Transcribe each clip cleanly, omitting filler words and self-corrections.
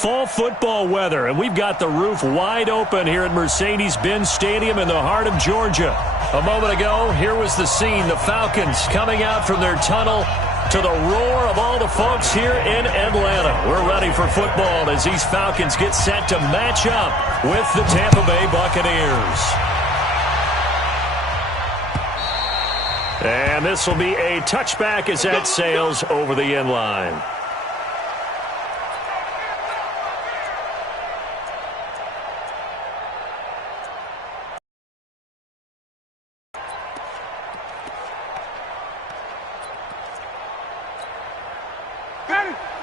fall football weather, and we've got the roof wide open here at Mercedes-Benz Stadium in the heart of Georgia. A moment ago, here was the scene. The Falcons coming out from their tunnel to the roar of all the folks here in Atlanta. We're ready for football as these Falcons get set to match up with the Tampa Bay Buccaneers. And this will be a touchback as that sails over the end line.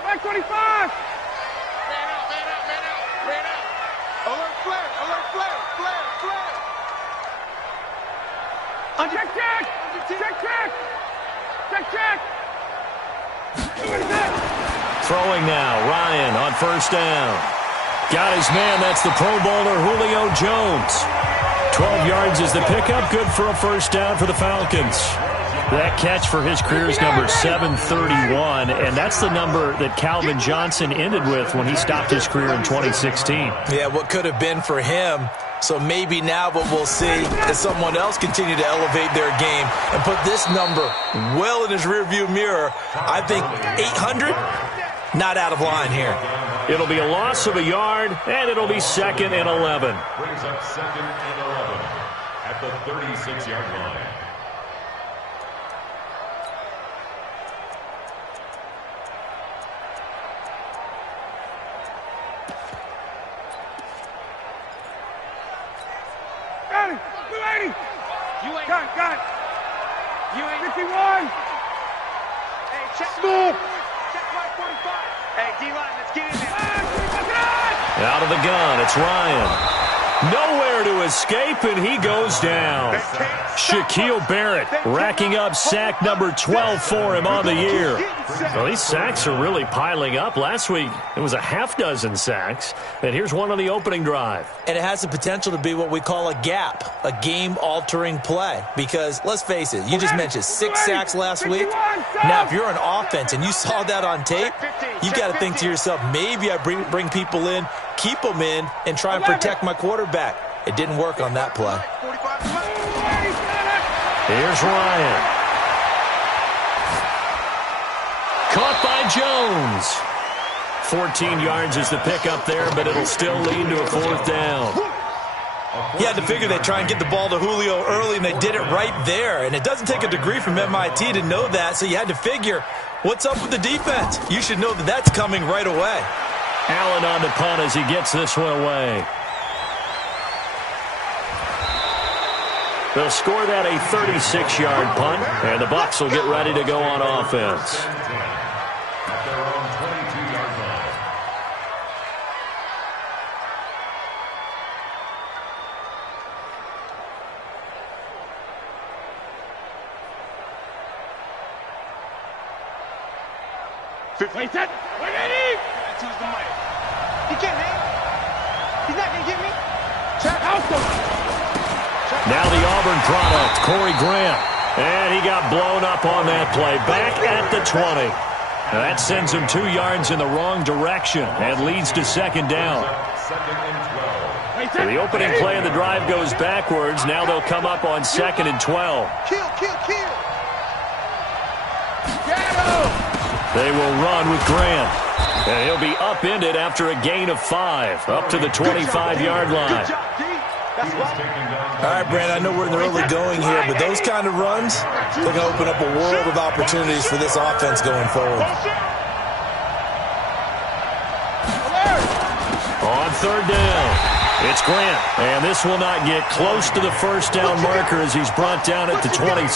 Back 25! Man out. Alert flare. Check. Throwing now, Ryan on first down. Got his man, that's the Pro Bowler Julio Jones. 12 yards is the pickup, good for a first down for the Falcons. That catch for his career is number 731, and that's the number that Calvin Johnson ended with when he stopped his career in 2016. Yeah, what could have been for him. So maybe now what we'll see is someone else continue to elevate their game and put this number well in his rearview mirror. I think 800, not out of line here. It'll be a loss of a yard, and it'll be 2nd and 11. Brings up 2nd and 11 at the 36-yard line. Got it. You ain't 51. Hey, check move. Check line 45. Hey, D-line, let's get in there. Out of the gun, it's Ryan. Nowhere to escape, and he goes down. Shaquille Barrett racking up sack number 12 for him on the year. Well, these sacks are really piling up. Last week, it was a half-dozen sacks, and here's one on the opening drive. And it has the potential to be what we call a gap, a game-altering play. Because, let's face it, you just mentioned 6 sacks last week. Now, if you're an offense and you saw that on tape, you've got to think to yourself, maybe I bring people in, keep them in, and try and protect my quarterback. It didn't work on that play. Here's Ryan. Caught by Jones. 14 yards is the pickup there, but it'll still lead to a 4th down. You had to figure they'd try and get the ball to Julio early, and they did it right there. And it doesn't take a degree from MIT to know that, so you had to figure, what's up with the defense? You should know that that's coming right away. Allen on the punt as he gets this one away. They'll score that a 36-yard punt, and the Bucs will get ready to go on offense. At their own 22-yard line. Wait, set. Wait, Eddie! Choose the mic. He can't hang. He's not going to get me. Check out. Now the Auburn product, Corey Grant. And he got blown up on that play. Back at the 20. Now that sends him 2 yards in the wrong direction and leads to 2nd down. So the opening play of the drive goes backwards. Now they'll come up on 2nd and 12. Kill. They will run with Grant. And he'll be upended after a gain of 5 up to the 25-yard line. All right, Brand, I know we're in the early going here, but those kind of runs, they're going to open up a world of opportunities for this offense going forward. On 3rd down, it's Grant. And this will not get close to the first down marker as he's brought down at the 26.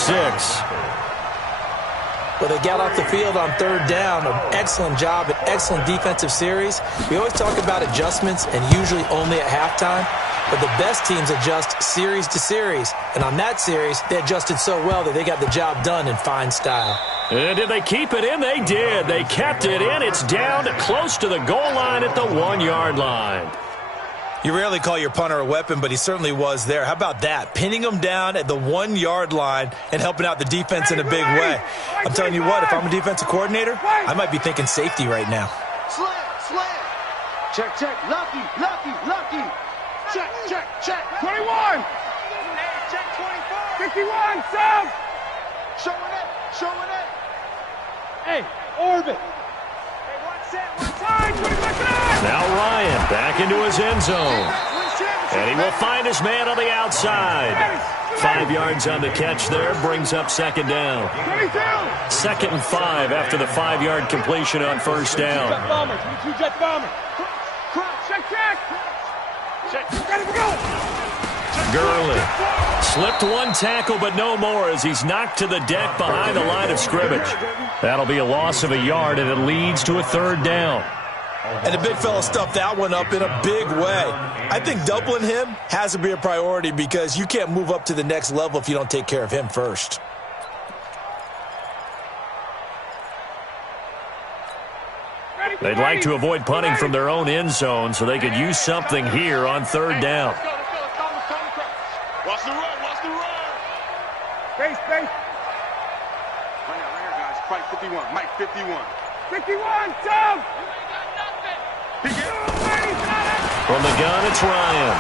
Well, they got off the field on 3rd down. An excellent job, an excellent defensive series. We always talk about adjustments and usually only at halftime. But the best teams adjust series to series. And on that series, they adjusted so well that they got the job done in fine style. And did they keep it in? They did. They kept it in. It's down to close to the goal line at the 1-yard line. You rarely call your punter a weapon, but he certainly was there. How about that? Pinning him down at the 1-yard line and helping out the defense in a big way. I'm telling you what, if I'm a defensive coordinator, I might be thinking safety right now. Slam. Check, check. Lucky. Check. 21. Hey, check 24. 51, sub. Showing it. Hey, orbit. Hey, one set, one time. 21 seconds. Now Ryan back into his end zone. And he will find his man on the outside. 5 yards on the catch there, brings up second down. 22. 2nd and 5 after the 5-yard completion on first down. Jet bomber. 22 jet bomber. Check. Ready to go. Gurley slipped one tackle, but no more as he's knocked to the deck behind the line of scrimmage. That'll be a loss of a yard, and it leads to a 3rd down. And the big fella stuffed that one up in a big way. I think doubling him has to be a priority because you can't move up to the next level if you don't take care of him first. They'd like to avoid punting from their own end zone so they could use something here on 3rd down. Watch the run. Face. Right here, guys. Fight 51. Mike 51. 51, Tom! From the gun, it's Ryan.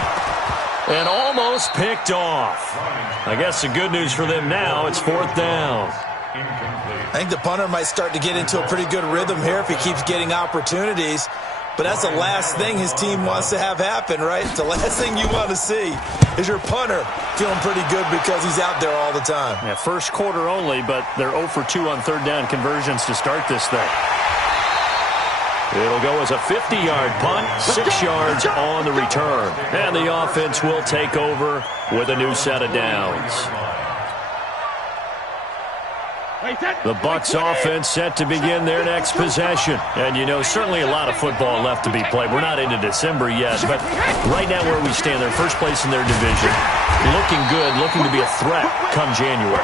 And almost picked off. I guess the good news for them now, it's 4th down. I think the punter might start to get into a pretty good rhythm here if he keeps getting opportunities. But that's the last thing his team wants to have happen, right? The last thing you want to see is your punter feeling pretty good because he's out there all the time. Yeah, first quarter only, but they're 0 for 2 on 3rd down conversions to start this thing. It'll go as a 50-yard punt, 6 yards on the return. And the offense will take over with a new set of downs. The Bucs offense set to begin their next possession. And, you know, certainly a lot of football left to be played. We're not into December yet, but right now where we stand, they're first place in their division. Looking good, looking to be a threat come January.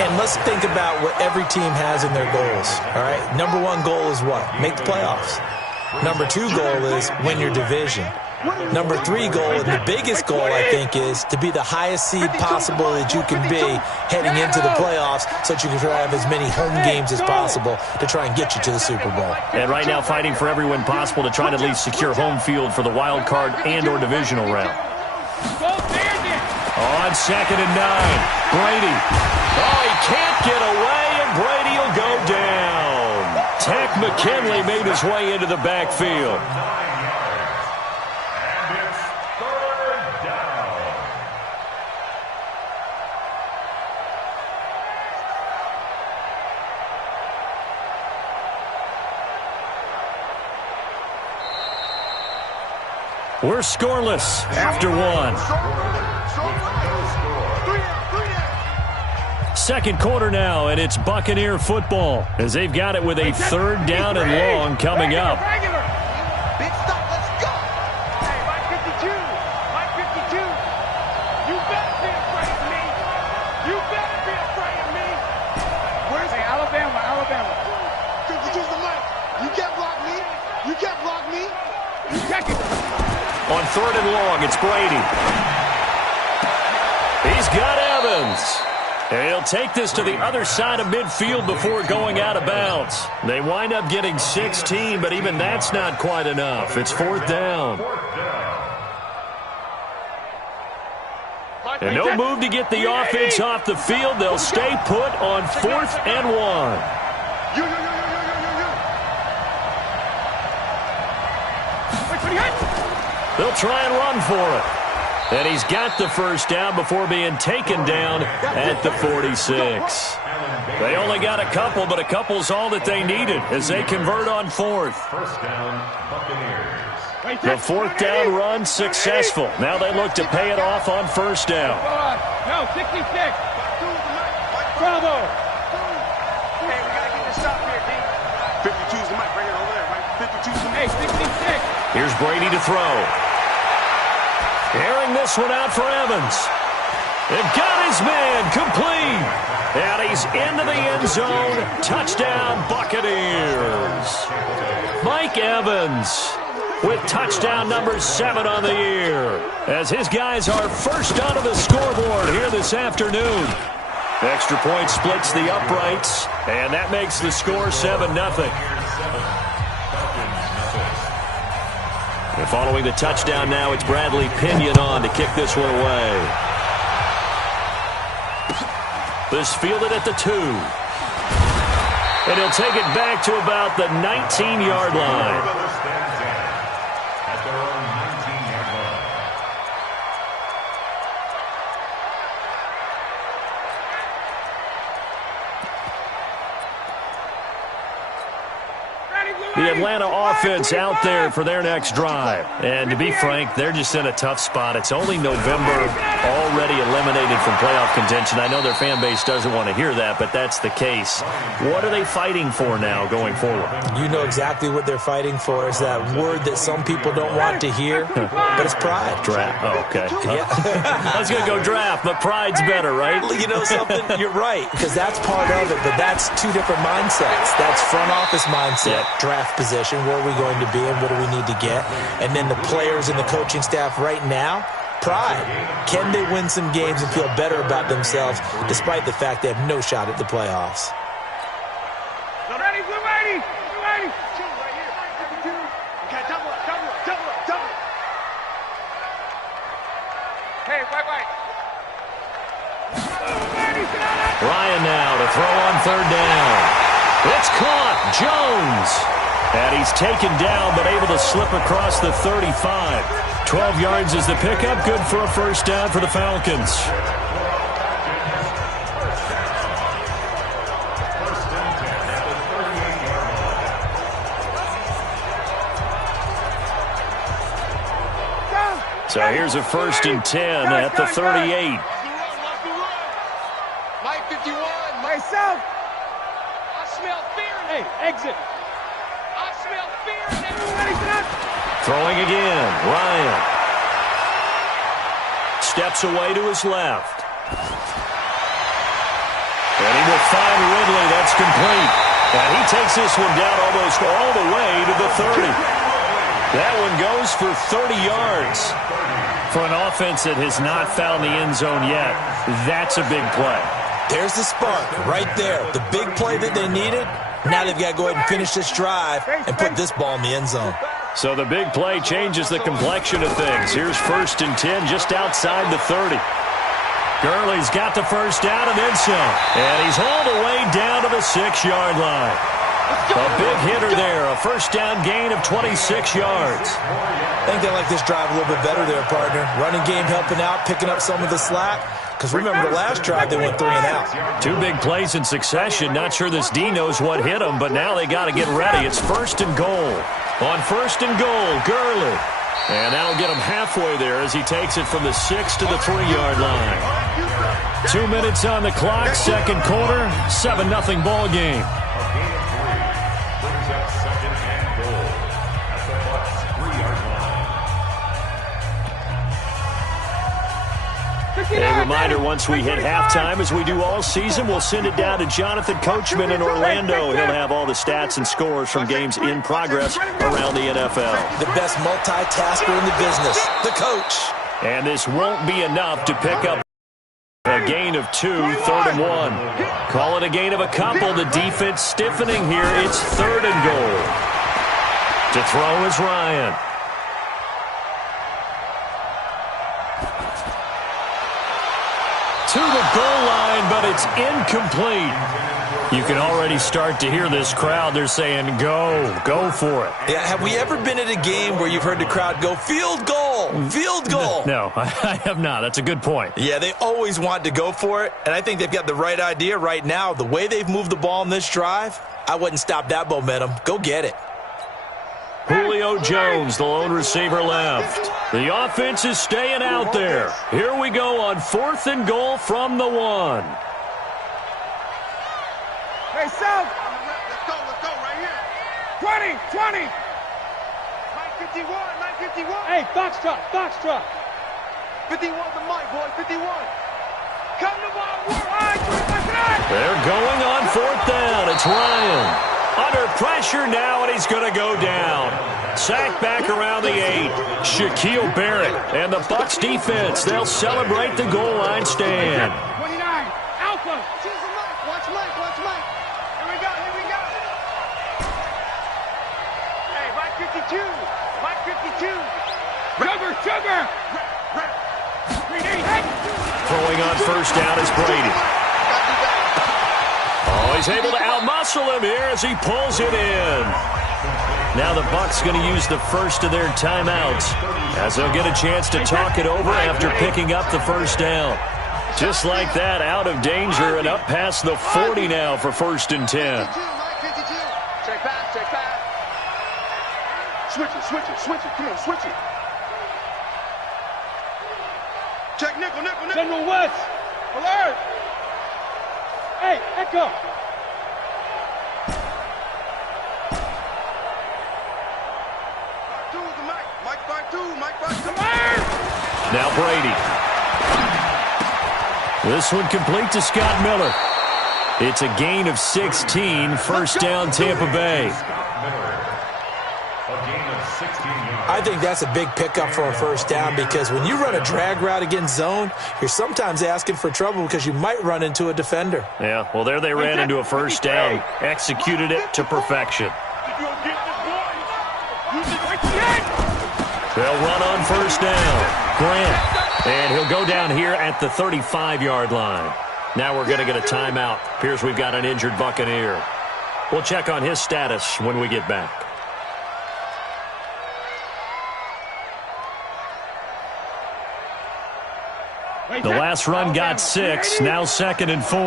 And let's think about what every team has in their goals, all right? Number 1 goal is what? Make the playoffs. Number 2 goal is win your division. Number 3 goal, and the biggest goal, I think, is to be the highest seed possible that you can be heading into the playoffs so that you can try to have as many home games as possible to try and get you to the Super Bowl. And right now fighting for every win possible to try to at least secure home field for the wild card and or divisional round. On 2nd and 9, Brady. Oh, he can't get away, and Brady will go down. Tech McKinley made his way into the backfield. We're scoreless after 1. 2nd quarter now, and it's Buccaneer football as they've got it with a 3rd down and long coming up. Big stop, let's go. Hey, Mike 52. Mike 52. You better be afraid of me. You better be afraid of me. Where's Alabama? 52's the mic. You can't block me. You check it. On 3rd and long, it's Brady. He's got Evans. And he'll take this to the other side of midfield before going out of bounds. They wind up getting 16, but even that's not quite enough. It's 4th down. And no move to get the offense off the field. They'll stay put on 4th and 1. They'll try and run for it. And he's got the first down before being taken down at the 46. They only got a couple, but a couple's all that they needed as they convert on 4th. First down, Buccaneers. The 4th down run successful. Now they look to pay it off on 1st down. No, 66. Bravo. Hey, we got to get this stop here, D. 52's the mic right here over there, right? 52's the mic. Hey, 66. Here's Brady to throw. Airing this one out for Evans. They've got his man complete. And he's into the end zone. Touchdown, Buccaneers. Mike Evans with touchdown number 7 on the year, as his guys are first onto the scoreboard here this afternoon. Extra point splits the uprights, and that makes the score 7-0. And following the touchdown now, it's Bradley Pinion on to kick this one away. This fielded at the 2. And he'll take it back to about the 19-yard line. The Atlanta offense out there for their next drive. And to be frank, they're just in a tough spot. It's only November, already eliminated from playoff contention. I know their fan base doesn't want to hear that, but that's the case. What are they fighting for now going forward? You know exactly what they're fighting for. Is that word that some people don't want to hear, but it's pride. Draft. Oh, okay. Yeah. I was going to go draft, but pride's better, right? You know something? You're right, because that's part of it, but that's two different mindsets. That's front office mindset, draft position, where are we going to be and what do we need to get, and then the players and the coaching staff right now, pride. Can they win some games and feel better about themselves despite the fact they have no shot at the playoffs? Ready, blue 80, blue 80. Two right here. Okay, double up. Hey, wait. Ryan now to throw on third down. It's caught. Jones. And he's taken down, but able to slip across the 35. 12 yards is the pickup. Good for a first down for the Falcons. So here's a 1st and 10 at the 38. Mike 51. Myself. I smell fear. Hey, exit. I smell fear. Throwing again. Ryan. Steps away to his left. And he will find Ridley. That's complete. And he takes this one down almost all the way to the 30. That one goes for 30 yards. For an offense that has not found the end zone yet, that's a big play. There's the spark right there. The big play that they needed. Now they've got to go ahead and finish this drive and put this ball in the end zone. So the big play changes the complexion of things. Here's 1st and 10 just outside the 30. Gurley's got the first down and then some. And he's all the way down to the 6-yard line. A big hitter there. A first down gain of 26 yards. I think they like this drive a little bit better there, partner. Running game helping out, picking up some of the slack. Because remember the last drive, they went 3 and out. 2 big plays in succession. Not sure this D knows what hit him, but now they got to get ready. It's 1st and goal. On 1st and goal, Gurley. And that'll get him halfway there as he takes it from the 6 to the 3-yard line. 2 minutes on the clock, second quarter, 7-0 ball game. A reminder, once we hit halftime, as we do all season, we'll send it down to Jonathan Coachman in Orlando. He'll have all the stats and scores from games in progress around the NFL. The best multitasker in the business, the coach. And this won't be enough to pick up a gain of 2, 3rd and 1. Call it a gain of a couple. The defense stiffening here. It's 3rd and goal. To throw is Ryan. To the goal line, but it's incomplete. You can already start to hear this crowd. They're saying, go for it. Yeah, have we ever been at a game where you've heard the crowd go, field goal, field goal? No, I have not. That's a good point. Yeah, they always want to go for it, and I think they've got the right idea right now. The way they've moved the ball in this drive, I wouldn't stop that momentum. Go get it. Julio Jones, the lone receiver left. The offense is staying out there. Here we go on 4th and goal from the 1. Hey, South. Let's go right here. 20. Mike 51. Hey, Foxtrot. 51 to Mike, boy, 51. Come to my work. They're going on 4th down. It's Ryan. Under pressure now, and he's going to go down. Sacked back around the 8. Shaquille Barrett and the Bucs defense. They'll celebrate the goal line stand. 29. Alpha. Watch Mike. Here we go. Hey, Mike 52. Sugar! Throwing on first down is Brady. Oh, he's able to outmuscle him here as he pulls it in. Now the Bucs going to use the first of their timeouts as they'll get a chance to talk it over after picking up the first down. Just like that, out of danger and up past the 40 now for 1st and 10. Check back. Switch it. Come on, switch it. Check nickel. General West, alert! Hey, Echo! Mike 5-2. Now Brady. This one complete to Scott Miller. It's a gain of 16, first down Tampa Bay. I think that's a big pickup for a first down because when you run a drag route against zone, you're sometimes asking for trouble because you might run into a defender. Yeah, well, there they ran into a first down, executed it to perfection. They'll run on first down. Grant, and he'll go down here at the 35-yard line. Now we're going to get a timeout. Appears we've got an injured Buccaneer. We'll check on his status when we get back. The last run got 6, now 2nd and 4.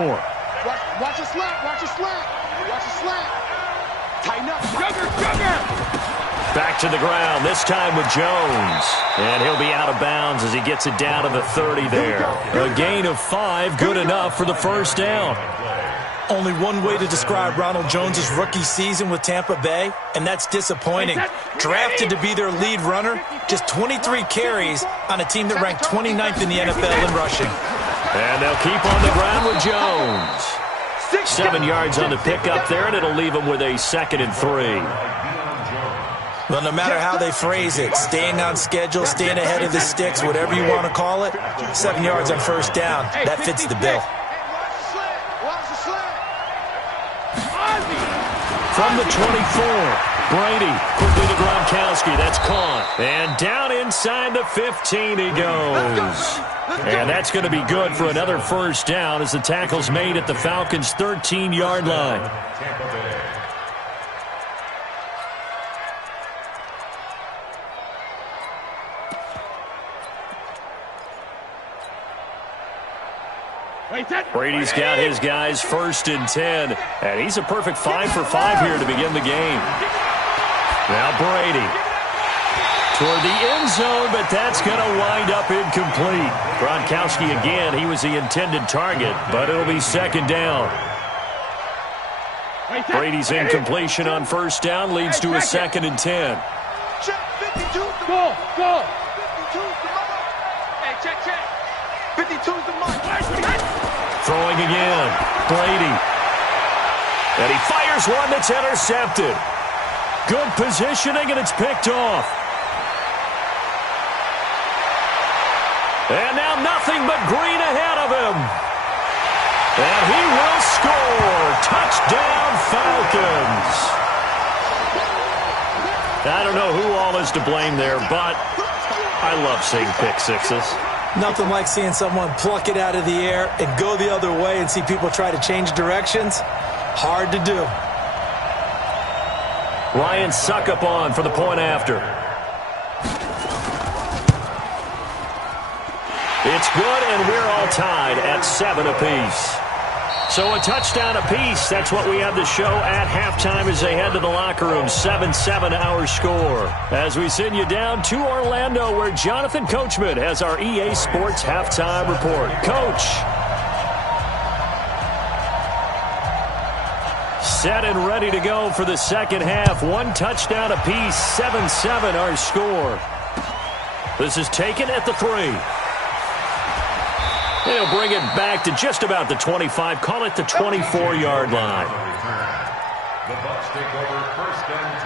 Watch a slant. Tighten up. Sugar! Back to the ground, this time with Jones. And he'll be out of bounds as he gets it down to the 30 there. A gain of 5, good enough for the first down. Only one way to describe Ronald Jones' rookie season with Tampa Bay, and that's disappointing. Drafted to be their lead runner, just 23 carries on a team that ranked 29th in the NFL in rushing. And they'll keep on the ground with Jones. 7 yards on the pickup there, and it'll leave him with a 2nd and 3. Well, no matter how they phrase it, staying on schedule, staying ahead of the sticks, whatever you want to call it, 7 yards on first down, that fits the bill. From the 24, Brady quickly to Gronkowski. That's caught. And down inside the 15 he goes. And that's going to be good for another first down as the tackle's made at the Falcons' 13-yard line. Brady's got his guys 1st and 10, and he's a perfect 5 for 5 here to begin the game. Now Brady toward the end zone, but that's going to wind up incomplete. Gronkowski again, he was the intended target, but it'll be 2nd down. Brady's incompletion on first down leads to a 2nd and 10. Go! 52's the mark. Throwing again, Brady. And he fires one that's intercepted. Good positioning, and it's picked off. And now nothing but green ahead of him. And he will score. Touchdown, Falcons. I don't know who all is to blame there, but I love seeing pick sixes. Nothing like seeing someone pluck it out of the air and go the other way and see people try to change directions. Hard to do. Ryan Suckup on for the point after. It's good, and we're all tied at 7 apiece. So a touchdown apiece, that's what we have to show at halftime as they head to the locker room. 7-7 our score. As we send you down to Orlando, where Jonathan Coachman has our EA Sports halftime report. Coach. Set and ready to go for the second half. 1 touchdown apiece, 7-7 our score. This is taken at the 3. They'll bring it back to just about the 25. Call it the 24-yard line. The Bucs take over 1st and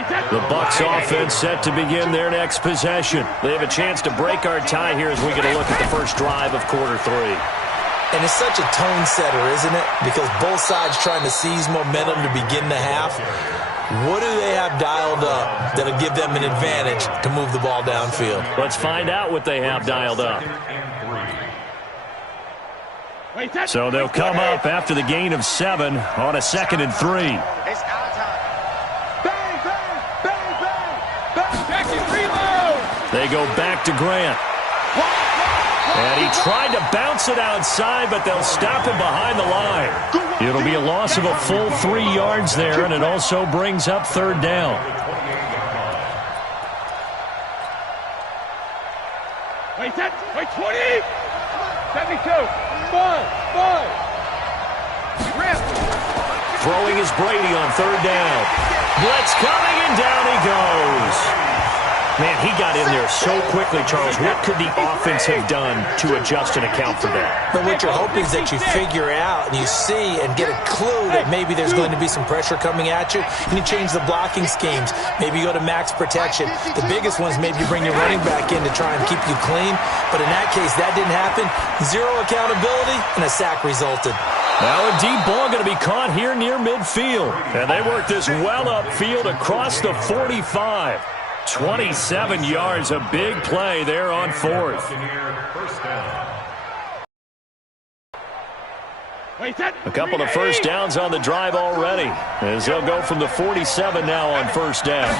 10. The Bucs offense set to begin their next possession. They have a chance to break our tie here as we get a look at the first drive of quarter 3. And it's such a tone setter, isn't it? Because both sides trying to seize momentum to begin the half. What do they have dialed up that'll give them an advantage to move the ball downfield? Let's find out what they have dialed up. So they'll come up after the gain of 7 on a 2nd and 3. It's our time. Bang, bang, bang, bang, bang. Jackson, reload. They go back to Grant. And he tried to bounce it outside, but they'll stop him behind the line. It'll be a loss of a full 3 yards there, and it also brings up 3rd down. Wait, 20. 72. 5. Throwing is Brady on 3rd down. Blitz coming, and down he goes. Man, he got in there so quickly, Charles. What could the offense have done to adjust and account for that? But what you're hoping is that you figure out and you see and get a clue that maybe there's going to be some pressure coming at you, and you change the blocking schemes. Maybe you go to max protection. The biggest ones, maybe you bring your running back in to try and keep you clean. But in that case, that didn't happen. 0 accountability, and a sack resulted. Now a deep ball going to be caught here near midfield. And they work this well upfield across the 45. 27 yards, a big play there on 4th. A couple of first downs on the drive already, as they'll go from the 47 now on 1st down.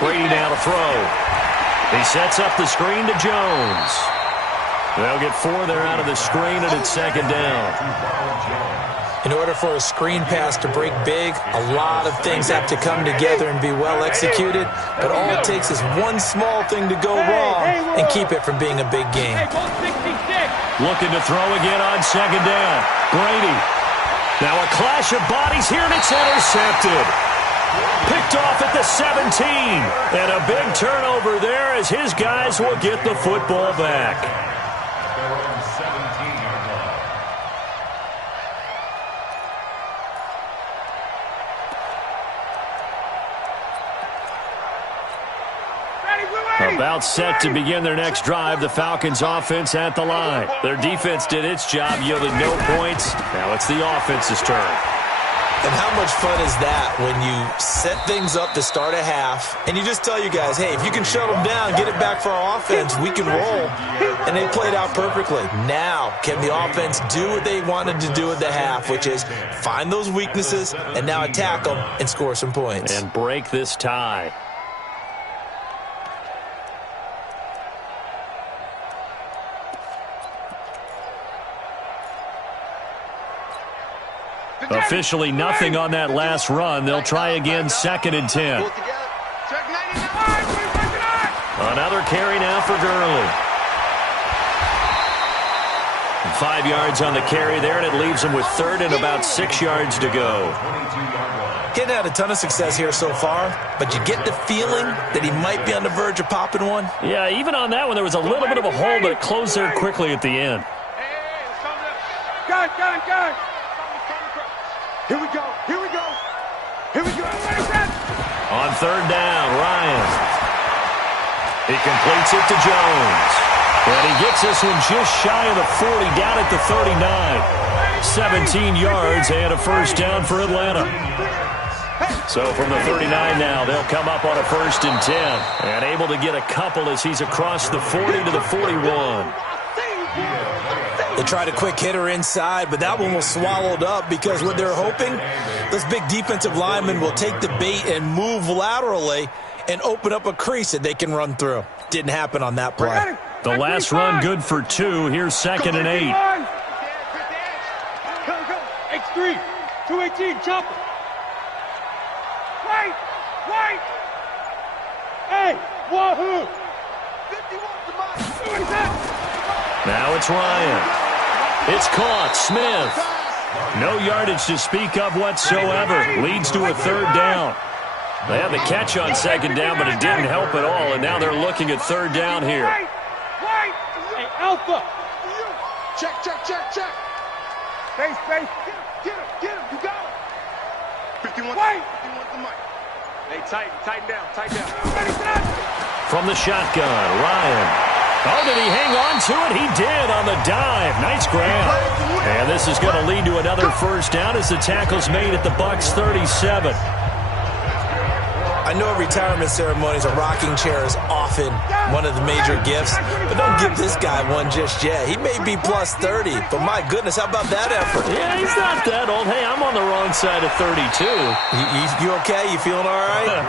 Brady now to throw. He sets up the screen to Jones. They'll get 4 there out of the screen, and it's 2nd down. In order for a screen pass to break big, a lot of things have to come together and be well executed. But all it takes is one small thing to go wrong and keep it from being a big game. Looking to throw again on 2nd down. Brady. Now a clash of bodies here, and it's intercepted. Picked off at the 17. And a big turnover there as his guys will get the football back. About set to begin their next drive, the Falcons offense at the line. Their defense did its job, yielded no points. Now it's the offense's turn. And how much fun is that when you set things up to start a half and you just tell you guys, hey, if you can shut them down, get it back for our offense, we can roll. And they played out perfectly. Now, can the offense do what they wanted to do at the half, which is find those weaknesses and now attack them and score some points. And break this tie. Officially nothing on that last run. They'll try again, 2nd and 10. Another carry now for Gurley. 5 yards on the carry there, and it leaves him with 3rd and about 6 yards to go. Getting had a ton of success here so far, but you get the feeling that he might be on the verge of popping one. Yeah, even on that one, there was a little bit of a hole, but it closed there quickly at the end. Gun. Here we go. On 3rd down, Ryan. He completes it to Jones. And he gets this one just shy of the 40, down at the 39. 17 yards and a 1st down for Atlanta. So from the 39 now, they'll come up on a 1st and 10. And able to get a couple as he's across the 40 to the 41. They tried a quick hitter inside, but that one was swallowed up because what they're hoping, those big defensive linemen will take the bait and move laterally and open up a crease that they can run through. Didn't happen on that play. The last run good for 2. Here's 2nd and 8. X3, 218, jump. Right. Hey, wahoo. Now it's Ryan. It's caught. Smith. No yardage to speak of whatsoever. Leads to a 3rd down. They had the catch on 2nd down, but it didn't help at all, and now they're looking at 3rd down here. Hey, Alpha. Check. Space. Get him. You got him. 51. Wait. 51 to Mike. Hey, tighten down. Ready, set. From the shotgun, Ryan. Oh, did he hang on to it? He did on the dive. Nice grab. And this is going to lead to another 1st down as the tackle's made at the Bucs 37. I know retirement ceremonies, a rocking chair is often one of the major gifts, but don't give this guy one just yet. He may be plus 30, but my goodness, how about that effort? Yeah, he's not that old. Hey, I'm on the wrong side of 32. You okay? You feeling all right?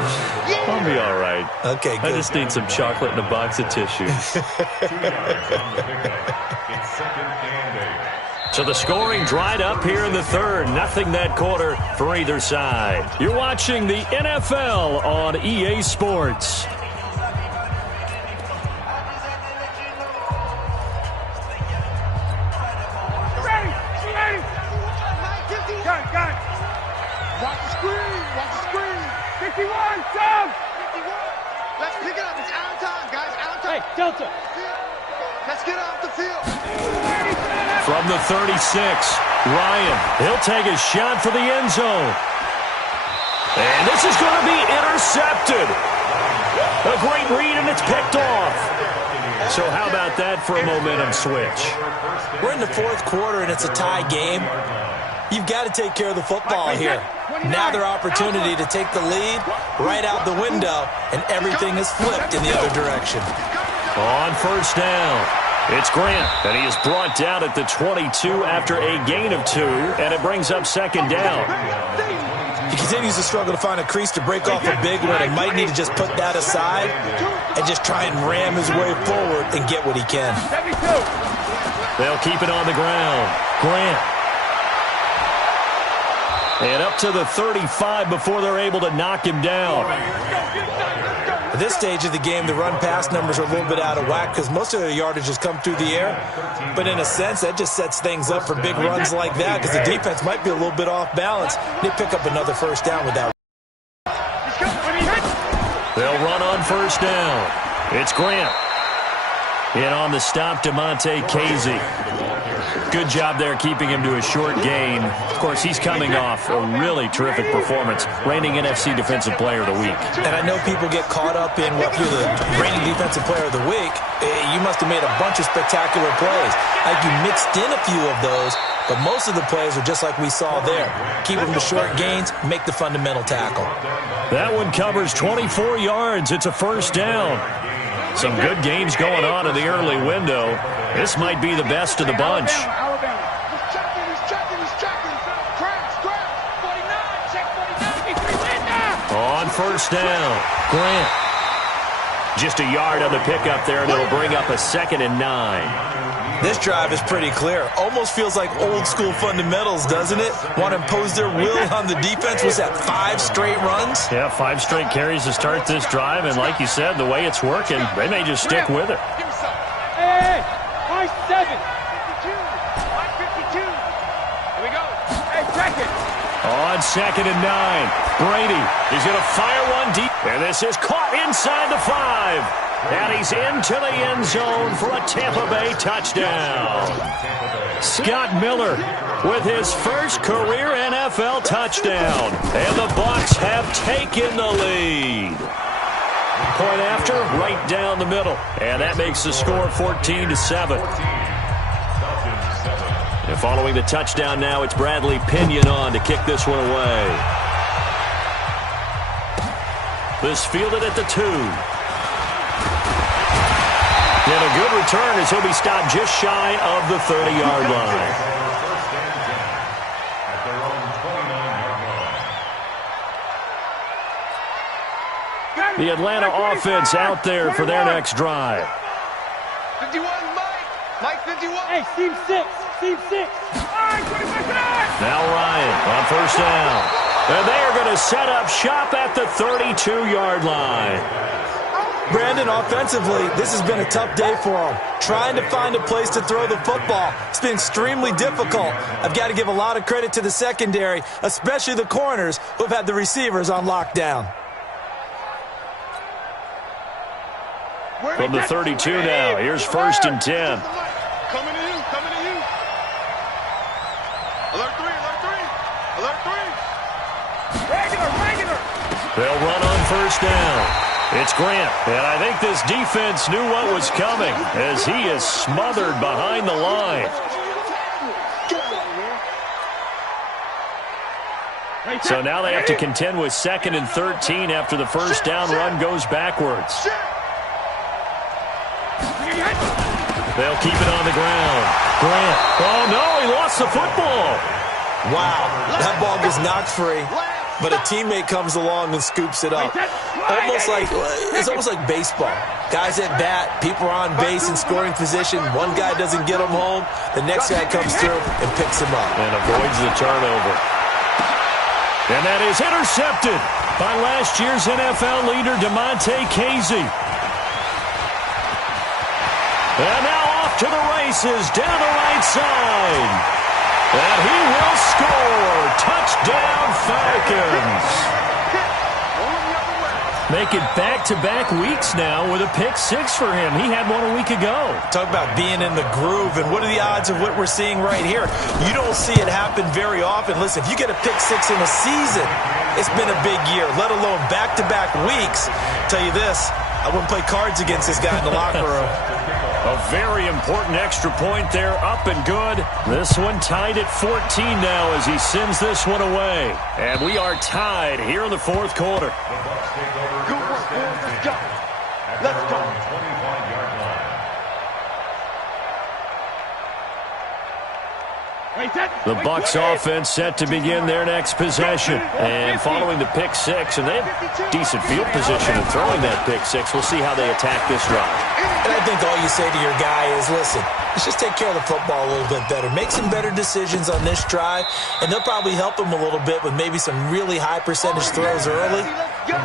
I'll be all right. Okay, good. I just need some chocolate and a box of tissues. 2 yards on the pickup. It's 2nd and 8. So the scoring dried up here in the third. Nothing that quarter for either side. You're watching the NFL on EA Sports. Got it. Watch the screen. 51, Tom. 51. Let's pick it up. It's out of time, guys. Out of time. Hey, Delta. Let's get off the field. From the 36, Ryan. He'll take a shot for the end zone. And this is going to be intercepted. A great read, and it's picked off. So how about that for a momentum switch? We're in the fourth quarter, and it's a tie game. You've got to take care of the football here. Now their opportunity to take the lead right out the window, and everything is flipped in the other direction. On first down, it's Grant, and he is brought down at the 22 after a gain of 2, and it brings up 2nd down. He continues to struggle to find a crease to break off a big one and might need to just put that aside and just try and ram his way forward and get what he can. They'll keep it on the ground. Grant. And up to the 35 before they're able to knock him down. At this stage of the game, the run-pass numbers are a little bit out of whack because most of their yardage has come through the air. But in a sense, that just sets things up for big runs like that because the defense might be a little bit off balance. They pick up another first down with that. They'll run on first down. It's Grant. And on the stop, DeMonte Casey. Good job there keeping him to a short gain. Of course, he's coming off a really terrific performance, reigning NFC Defensive Player of the Week. And I know people get caught up in, well, if you're the reigning Defensive Player of the Week, you must have made a bunch of spectacular plays. Like you mixed in a few of those, but most of the plays are just like we saw there. Keep them to short gains, make the fundamental tackle. That one covers 24 yards. It's a first down. Some good games going on in the early window. This might be the best of the bunch. On first down, Grant. Just a yard on the pickup there, and it'll bring up a 2nd and 9. This drive is pretty clear. Almost feels like old school fundamentals, doesn't it? Want to impose their will on the defense. Was that 5 straight runs? Yeah, 5 straight carries to start this drive, and like you said, the way it's working, they may just stick with it. Hey, high 7. 52. Here we go. Hey, bracket. On 2nd and 9, Brady is going to fire one deep, and this is caught inside the 5. And he's into the end zone for a Tampa Bay touchdown. Scott Miller with his first career NFL touchdown. And the Bucs have taken the lead. Point after, right down the middle. And that makes the score 14-7. And following the touchdown now, it's Bradley Pinion on to kick this one away. This fielded at the 2. And a good return as he'll be stopped just shy of the 30-yard line. The Atlanta offense out there for their next drive. 51, Mike 51. Hey, team 6. Now Ryan on first down. And they are going to set up shop at the 32-yard line. Brandon, offensively, this has been a tough day for him. Trying to find a place to throw the football. It's been extremely difficult. I've got to give a lot of credit to the secondary, especially the corners who have had the receivers on lockdown. From the 32 now, here's 1st and 10. Coming to you. Alert 3. Regular. They'll run on first down. It's Grant, and I think this defense knew what was coming as he is smothered behind the line. So now they have to contend with 2nd and 13 after the first down run goes backwards. They'll keep it on the ground. Grant. Oh, no, he lost the football. Wow, that ball gets knocked free, but a teammate comes along and scoops it up. It's almost like baseball. Guys at bat, people are on base in scoring position. One guy doesn't get him home. The next guy comes through and picks him up. And avoids the turnover. And that is intercepted by last year's NFL leader, DeMonte Casey. And now off to the races down the right side. And he will score. Touchdown, Falcons. Make it back-to-back weeks now with a pick 6 for him. He had one a week ago. Talk about being in the groove, and what are the odds of what we're seeing right here? You don't see it happen very often. Listen, if you get a pick 6 in a season, it's been a big year, let alone back-to-back weeks. Tell you this, I wouldn't play cards against this guy in the locker room. A very important extra point there, up and good. This one tied at 14 now as he sends this one away. And we are tied here in the 4th quarter. Good work, boys. Let's go. Let's go. 25-yard line. The Bucs offense set to begin their next possession. And following the pick 6, and they have decent field position in throwing that pick 6. We'll see how they attack this drive. And I think all you say to your guy is, listen, let's just take care of the football a little bit better. Make some better decisions on this drive, and they'll probably help him a little bit with maybe some really high percentage throws early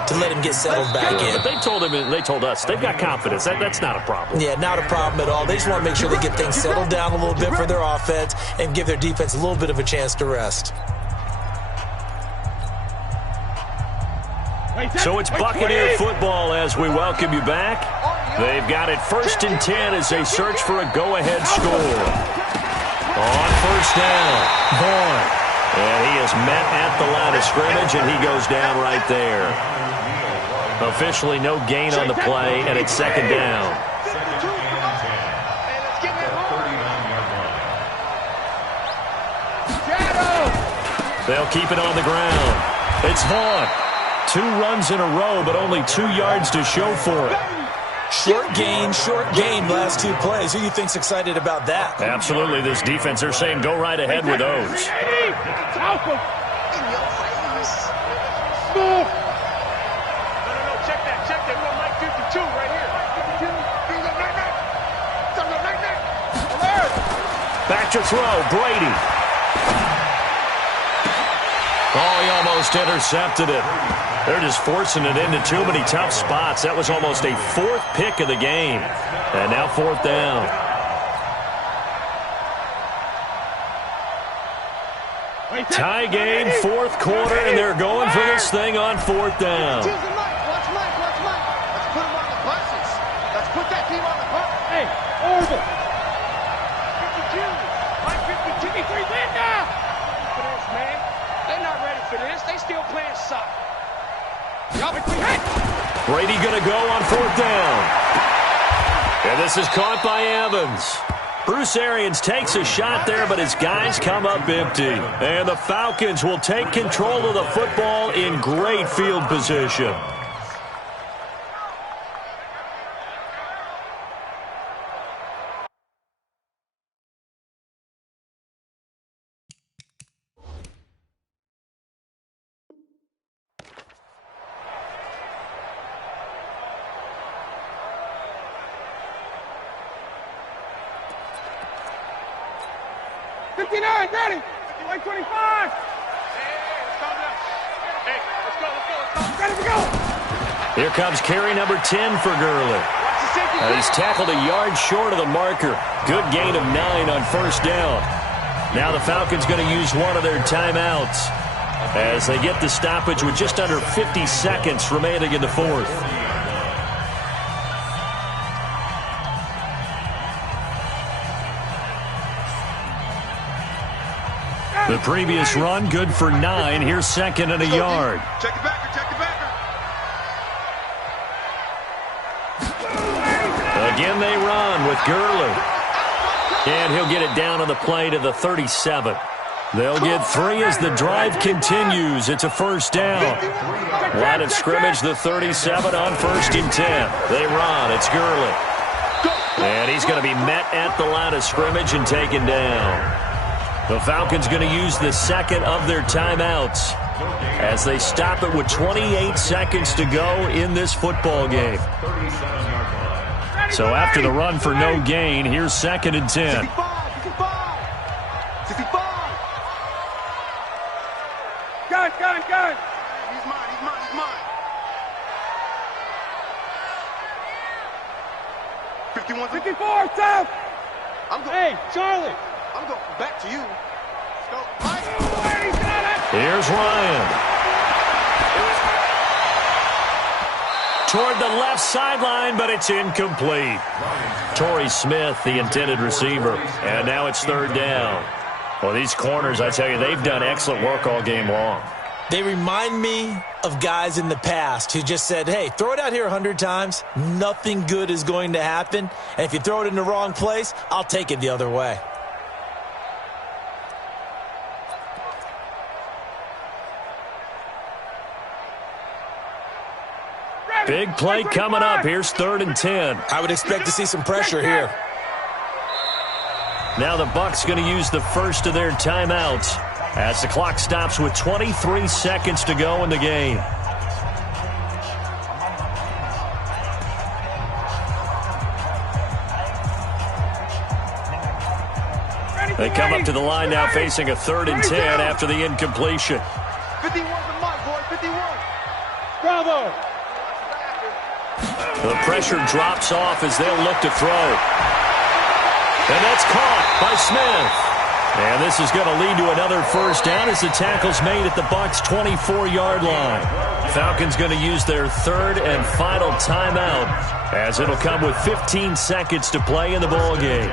to let him get settled back in. But they told us they've got confidence. That's not a problem. Yeah, not a problem at all. They just want to make sure they get things settled down a little bit for their offense and give their defense a little bit of a chance to rest. So it's Buccaneer football as we welcome you back. They've got it 1st and 10 as they search for a go-ahead score. On first down, Vaughn. And he is met at the line of scrimmage, and he goes down right there. Officially no gain on the play, and it's 2nd down. They'll keep it on the ground. It's Vaughn. 2 runs in a row, but only 2 yards to show for it. Short gain last 2 plays. Who do you think's excited about that? Absolutely. This defense, they're saying go right ahead with those. No, check that. We want Mike 52 right here. Back to throw, Brady. Oh, he almost intercepted it. They're just forcing it into too many tough spots. That was almost a 4th pick of the game. And now 4th down. Tie game, 4th quarter, and they're going for this thing on 4th down. Watch Mike. Let's put him on the buses. Let's put that team on the bus. Hey, over. 52. Mike 52. 53, man now. For this, man. They're not ready for this. They still playing soccer. Brady going to go on 4th down. And this is caught by Evans. Bruce Arians takes a shot there, but his guys come up empty. And the Falcons will take control of the football in great field position. Ready? 125. Hey, let's go. Ready to go. Here comes carry number 10 for Gurley. He's tackled a yard short of the marker. Good gain of 9 on first down. Now the Falcons going to use one of their timeouts as they get the stoppage with just under 50 seconds remaining in the 4th. The previous run, good for 9. Here's 2nd and a yard. Check the backer. Again they run with Gurley. And he'll get it down on the play to the 37. They'll get 3 as the drive continues. It's a first down. Line of scrimmage, the 37 on 1st and 10. They run. It's Gurley. And he's going to be met at the line of scrimmage and taken down. The Falcons going to use the second of their timeouts as they stop it with 28 seconds to go in this football game. So after the run for no gain, here's 2nd and 10. Gun. He's mine. 51. 54, south. Hey, Charlie. I'm going back to you. Let's go. Here's Ryan. Toward the left sideline, but it's incomplete. Torrey Smith, the intended receiver. And now it's 3rd down. Well, these corners, I tell you, they've done excellent work all game long. They remind me of guys in the past who just said, hey, throw it out here 100 times. Nothing good is going to happen. And if you throw it in the wrong place, I'll take it the other way. Big play coming up. Here's 3rd and 10. I would expect to see some pressure here. Now the Bucs going to use the first of their timeouts as the clock stops with 23 seconds to go in the game. They come up to the line now facing a 3rd and 10 after the incompletion. 51's the mark, boy. 51. Bravo. The pressure drops off as they'll look to throw. And that's caught by Smith. And this is going to lead to another first down as the tackle's made at the Bucs' 24-yard line. Falcons going to use their 3rd and final timeout as it'll come with 15 seconds to play in the ball game.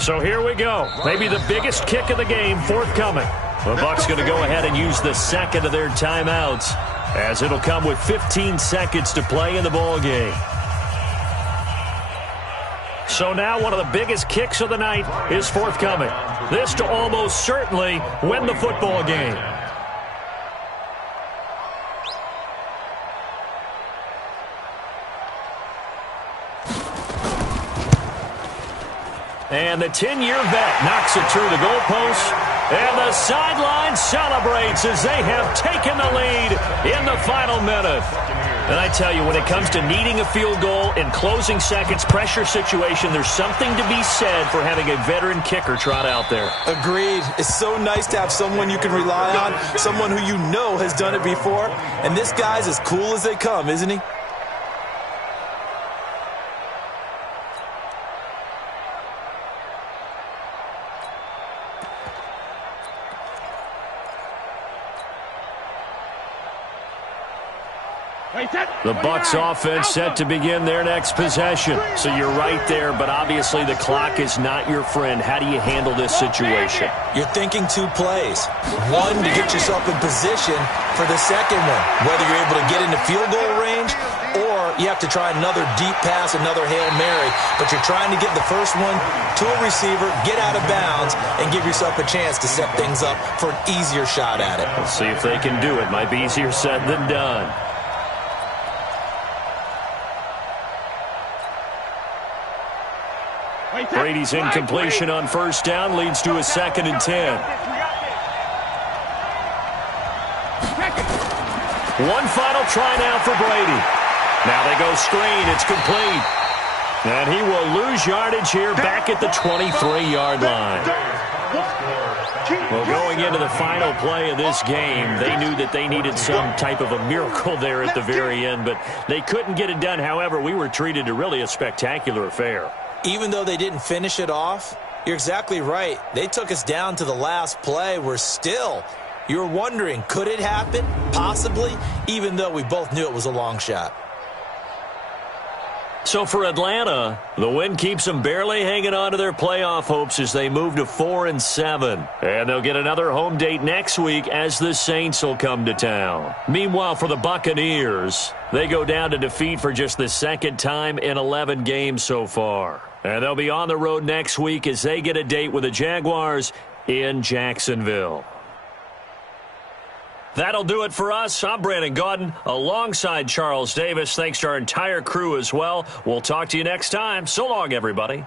So here we go. Maybe the biggest kick of the game forthcoming. The Bucs going to go ahead and use the second of their timeouts as it'll come with 15 seconds to play in the ball game. So now one of the biggest kicks of the night is forthcoming. This to almost certainly win the football game. And the 10-year vet knocks it through the goalpost. And the sideline celebrates as they have taken the lead in the final minute. And I tell you, when it comes to needing a field goal in closing seconds, pressure situation, there's something to be said for having a veteran kicker trot out there. Agreed. It's so nice to have someone you can rely on, someone who you know has done it before. And this guy's as cool as they come, isn't he? The Bucs offense set to begin their next possession. So you're right there, but obviously the clock is not your friend. How do you handle this situation? You're thinking 2 plays. One, to get yourself in position for the second one, whether you're able to get into field goal range or you have to try another deep pass, another Hail Mary. But you're trying to get the first one to a receiver, get out of bounds, and give yourself a chance to set things up for an easier shot at it. Let's see if they can do it. Might be easier said than done. Brady's incompletion on first down leads to a 2nd and 10. One final try now for Brady. Now they go screen. It's complete. And he will lose yardage here back at the 23-yard line. Well, going into the final play of this game, they knew that they needed some type of a miracle there at the very end, but they couldn't get it done. However, we were treated to really a spectacular affair. Even though they didn't finish it off, you're exactly right. They took us down to the last play. You're wondering, could it happen? Possibly, even though we both knew it was a long shot. So for Atlanta, the win keeps them barely hanging on to their playoff hopes as they move to 4-7. And they'll get another home date next week as the Saints will come to town. Meanwhile, for the Buccaneers, they go down to defeat for just the second time in 11 games so far. And they'll be on the road next week as they get a date with the Jaguars in Jacksonville. That'll do it for us. I'm Brandon Gaudin alongside Charles Davis. Thanks to our entire crew as well. We'll talk to you next time. So long, everybody.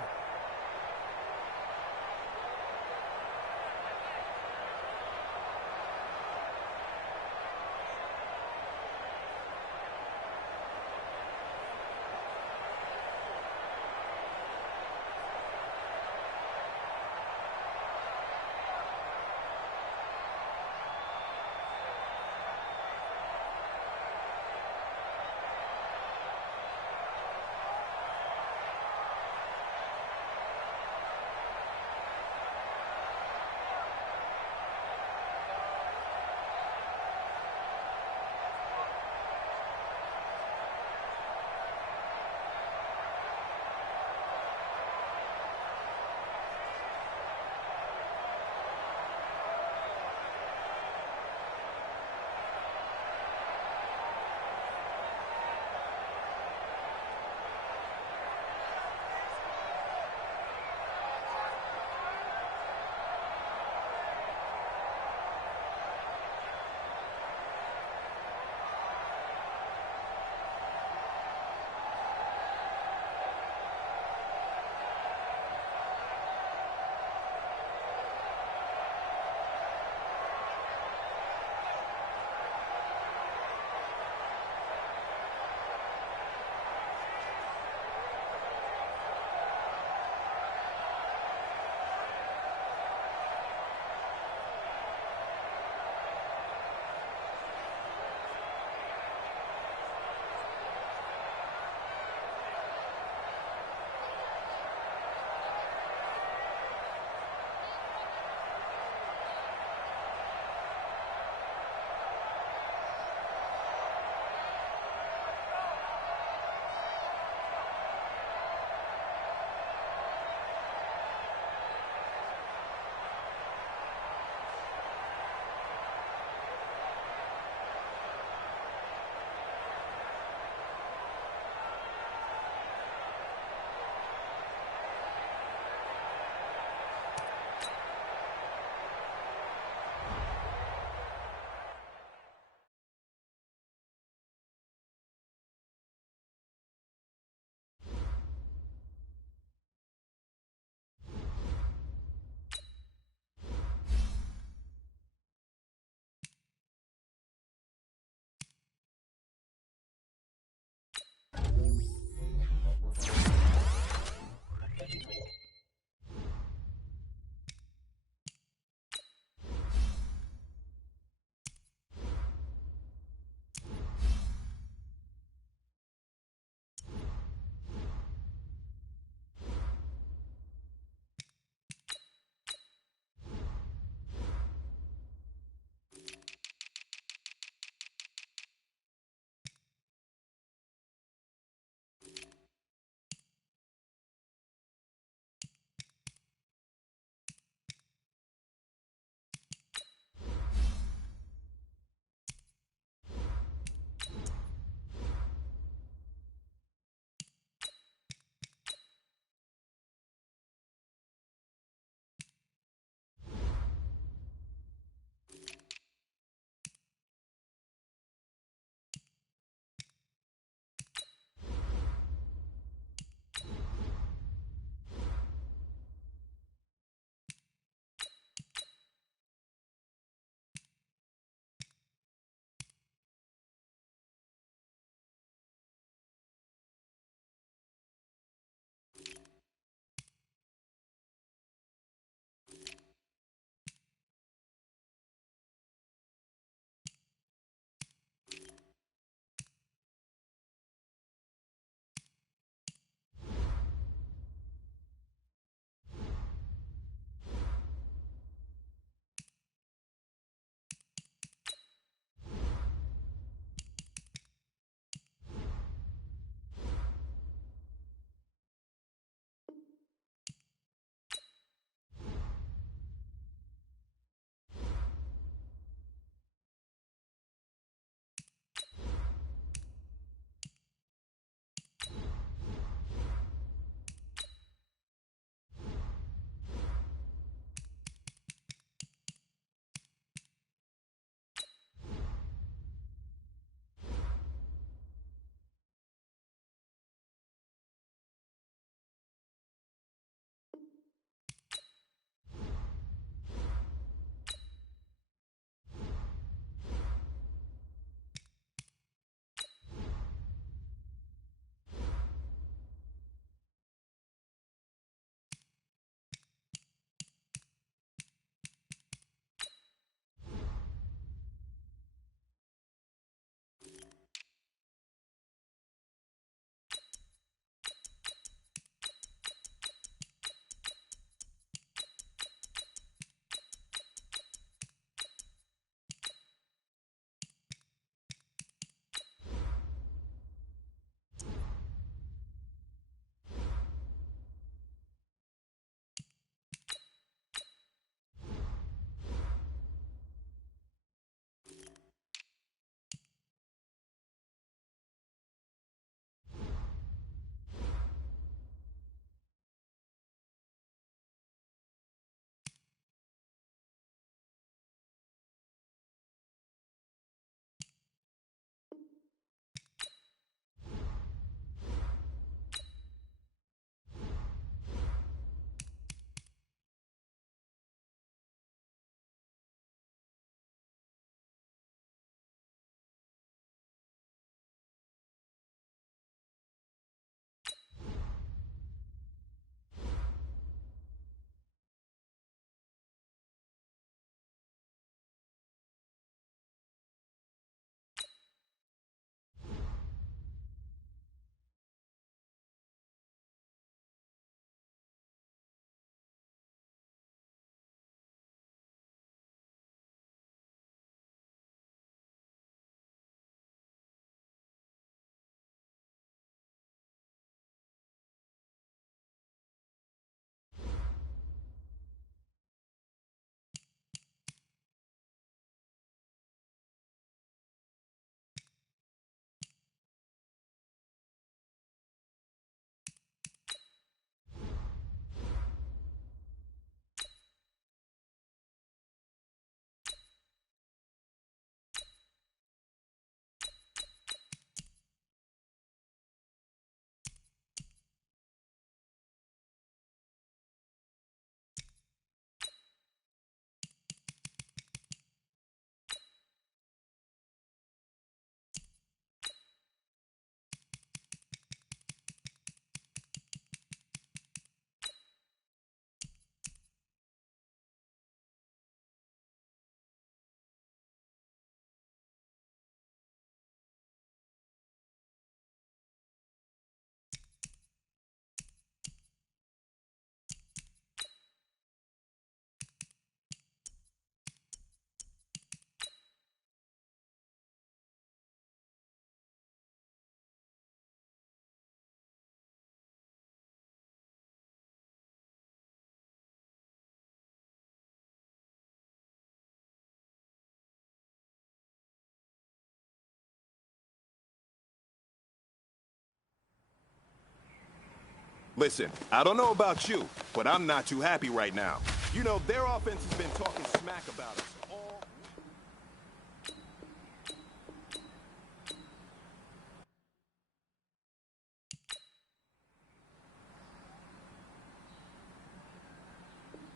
Listen, I don't know about you, but I'm not too happy right now. You know, their offense has been talking smack about us all.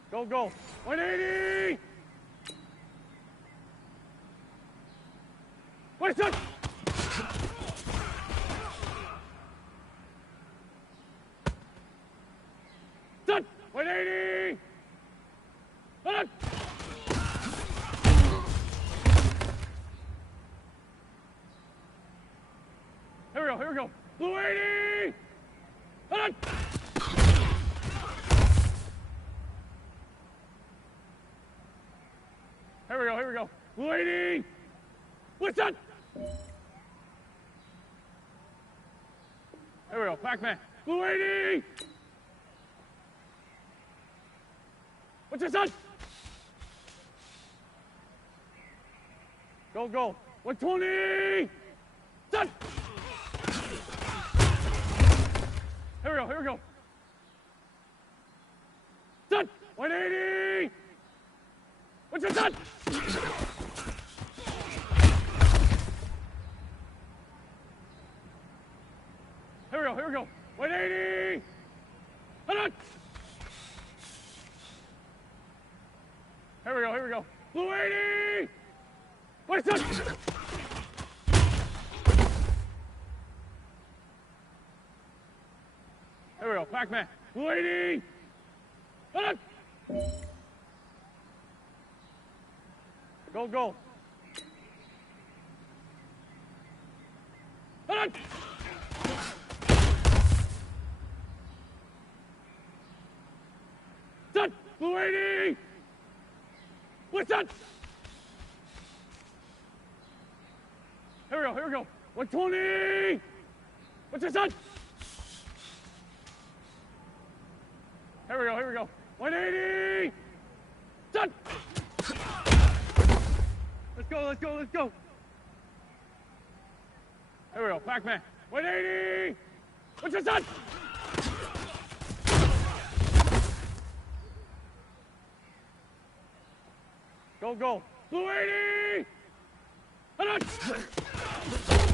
Go, go. 180! Wait, son! Son! 180! Hold on! Here we go. Blue 80! Hold on! Here we go. Blue 80! What's that? Here we go, Pac-Man. Blue 80! What's this on? Go, go. 120! Done! Here we go. Done! 180! What's this on? Here we go. 180! Hold on! Here we go. Blue 80! What's this? Here we go, Pac-Man. Blue 80! Hold on! Go, go. Hold on! Done! Blue 80! What's that? Here we go. 120! What's this on? Here we go. 180! Done! Let's go. Here we go, Pac-Man. 180! What's this on? Go. Blue 80! Hold on!